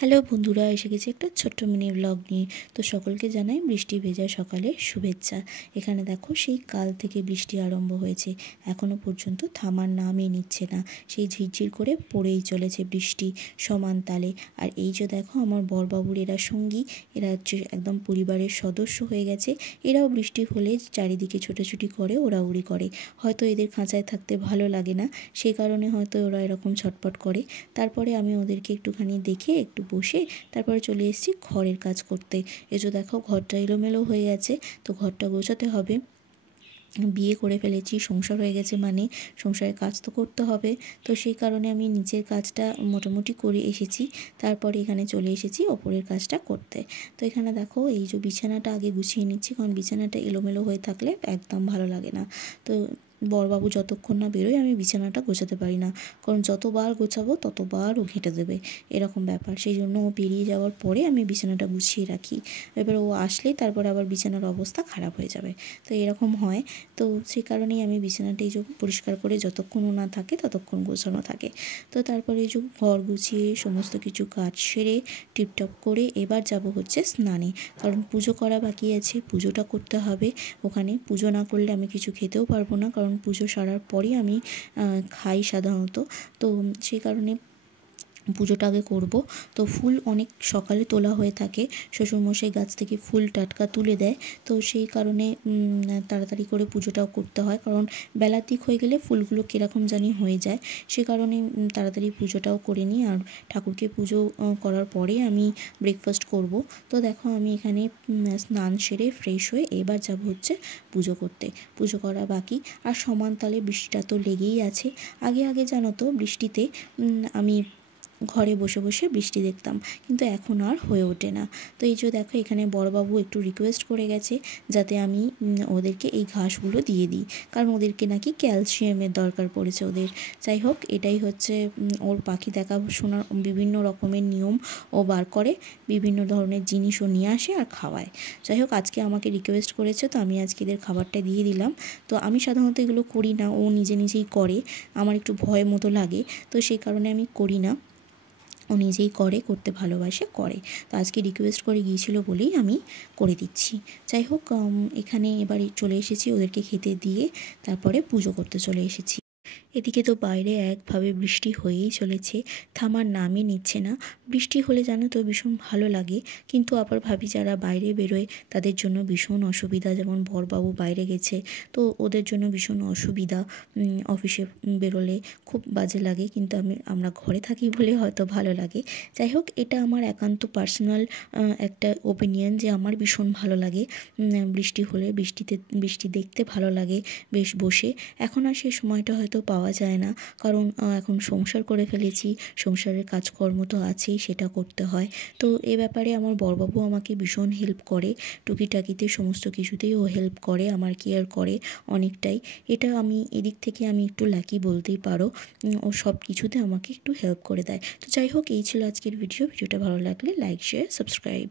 Hello বন্ধুরা, এসে গেছি একটা ছোট্ট মিনি ব্লগ নিয়ে। তো সকলকে জানাই বৃষ্টি ভেজা সকালে শুভেচ্ছা। এখানে দেখো সেই কাল থেকে বৃষ্টি আরম্ভ হয়েছে, এখনও পর্যন্ত থামার নামই নিচ্ছে না। সেই ঝিরঝির করে পড়েই চলেছে বৃষ্টি সমান তালে। আর এই যে দেখো আমার বরবাবুর এরা সঙ্গী, এরা হচ্ছে একদম পরিবারের সদস্য হয়ে গেছে। এরাও বৃষ্টি হলে চারিদিকে ছোটাছুটি করে, ওড়াউড়ি করে। হয়তো এদের খাঁচায় থাকতে ভালো লাগে না, সেই কারণে হয়তো ওরা এরকম ছটপট করে। তারপরে আমি ওদেরকে একটুখানি দেখে একটু বসে তারপরে চলে এসেছি ঘরের কাজ করতে। এই যে দেখো ঘরটা এলোমেলো হয়ে গেছে, তো ঘরটা গোছাতে হবে। বিয়ে করে ফেলেছি, সংসার হয়ে গেছে মানে সংসারের কাজ তো করতে হবে। তো সেই কারণে আমি নিচের কাজটা মোটামুটি করে এসেছি, তারপরে এখানে চলে এসেছি ওপরের কাজটা করতে। তো এখানে দেখো এই যে বিছানাটা আগে গুছিয়ে নিচ্ছি, কারণ বিছানাটা এলোমেলো হয়ে থাকলে একদম ভালো লাগে না। তো বরবাবু যতক্ষণ না বেরোয় আমি বিছানাটা গোছাতে পারি না, কারণ যতবার গোছাবো ততবার ও ঘেঁটে দেবে, এরকম ব্যাপার। সেই জন্য ও বেরিয়ে যাওয়ার পরে আমি বিছানাটা গুছিয়ে রাখি। এবার ও আসলেই তারপরে আবার বিছানার অবস্থা খারাপ হয়ে যাবে, তো এরকম হয়। তো সেই কারণেই আমি বিছানাটা এই যে পরিষ্কার করে যতক্ষণ না থাকে ততক্ষণ গোছানো থাকে। তো তারপরে এই যে ঘর গুছিয়ে সমস্ত কিছু কাজ সেরে টিপটপ করে এবার যাব হচ্ছে স্নানে, কারণ পুজো করা বাকি আছে, পুজোটা করতে হবে। ওখানে পুজো না করলে আমি কিছু খেতেও পারবো না, কারণ পুজো সারার পরই আমি খাই সাধারণত। তো সেই কারণে পুজোটা আগে করব। তো ফুল অনেক সকালে তোলা হয়ে থাকে, শ্বশুরমশাই গাছ থেকে ফুল টাটকা তুলে দেয়। তো সেই কারণে তাড়াতাড়ি করে পুজোটাও করতে হয়, কারণ বেলার দিক হয়ে গেলে ফুলগুলো কীরকম জানি হয়ে যায়। সে কারণে তাড়াতাড়ি পুজোটাও করে নিই, আর ঠাকুরকে পুজো করার পরে আমি ব্রেকফাস্ট করব। তো দেখো আমি এখানে স্নান সেরে ফ্রেশ হয়ে এবার যাব হচ্ছে পুজো করতে। পুজো করা বাকি, আর সমান তালে বৃষ্টিটা তো লেগেই আছে। আগে আগে জানো তো বৃষ্টিতে আমি ঘরে বসে বসে বৃষ্টি দেখতাম, কিন্তু এখন আর হয়ে ওঠে না। তো এই যে দেখো এখানে বড়বাবু একটু রিকোয়েস্ট করে গেছে যাতে আমি ওদেরকে এই ঘাসগুলো দিয়ে দিই, কারণ ওদেরকে নাকি ক্যালসিয়ামের দরকার পড়েছে ওদের। যাই হোক, এটাই হচ্ছে ওর পাখি দেখাশোনার বিভিন্ন রকমের নিয়ম ও বার করে, বিভিন্ন ধরনের জিনিসও নিয়ে আসে আর খাওয়ায়। যাই হোক, আজকে আমাকে রিকোয়েস্ট করেছে, তো আমি আজকে এদের খাবারটা দিয়ে দিলাম। তো আমি সাধারণত এগুলো করি না, ও নিজে নিজেই করে, আমার একটু ভয় মতো লাগে, তো সেই কারণে আমি করি না। ও নিজেই করে, করতে ভালোবাসে, করে। তো আজকে রিকোয়েস্ট করে গিয়েছিল বলেই আমি করে দিচ্ছি। যাই হোক, এখানে এবার চলে এসেছি, ওদেরকে খেতে দিয়ে তারপরে পুজো করতে চলে এসেছি। এদিকে তো বাইরে একভাবে বৃষ্টি হয়েই চলেছে, থামার নামই নিচ্ছে না। বৃষ্টি হলে জানো তো ভীষণ ভালো লাগে, কিন্তু আবার ভাবি যারা বাইরে বেরোয় তাদের জন্য ভীষণ অসুবিধা। যেমন বরবাবু বাইরে গেছে, তো ওদের জন্য ভীষণ অসুবিধা। অফিসে বেরোলে খুব বাজে লাগে, কিন্তু আমরা ঘরে থাকি বলে হয়তো ভালো লাগে। যাই হোক, এটা আমার একান্ত পার্সোনাল একটা ওপিনিয়ন, যে আমার ভীষণ ভালো লাগে বৃষ্টি হলে। বৃষ্টি দেখতে ভালো লাগে বেশ বসে। এখন আর সেই সময়টা হয়তো পাওয়া যায় না, কারণ এখন সংসার করে ফেলেছি, সংসারের কাজকর্ম তো আছেই, সেটা করতে হয়। তো এ ব্যাপারে আমার বড়বাবু আমাকে ভীষণ হেল্প করে, টুকিটাকিতে সমস্ত কিছুতেই ও হেল্প করে, আমার কেয়ার করে অনেকটাই। এটা আমি এদিক থেকে আমি একটু লাকি বলতেই পারো, ও সব কিছুতে আমাকে একটু হেল্প করে দেয়। তো যাই হোক, এই ছিল আজকের ভিডিওটা ভালো লাগলে লাইক, শেয়ার, সাবস্ক্রাইব।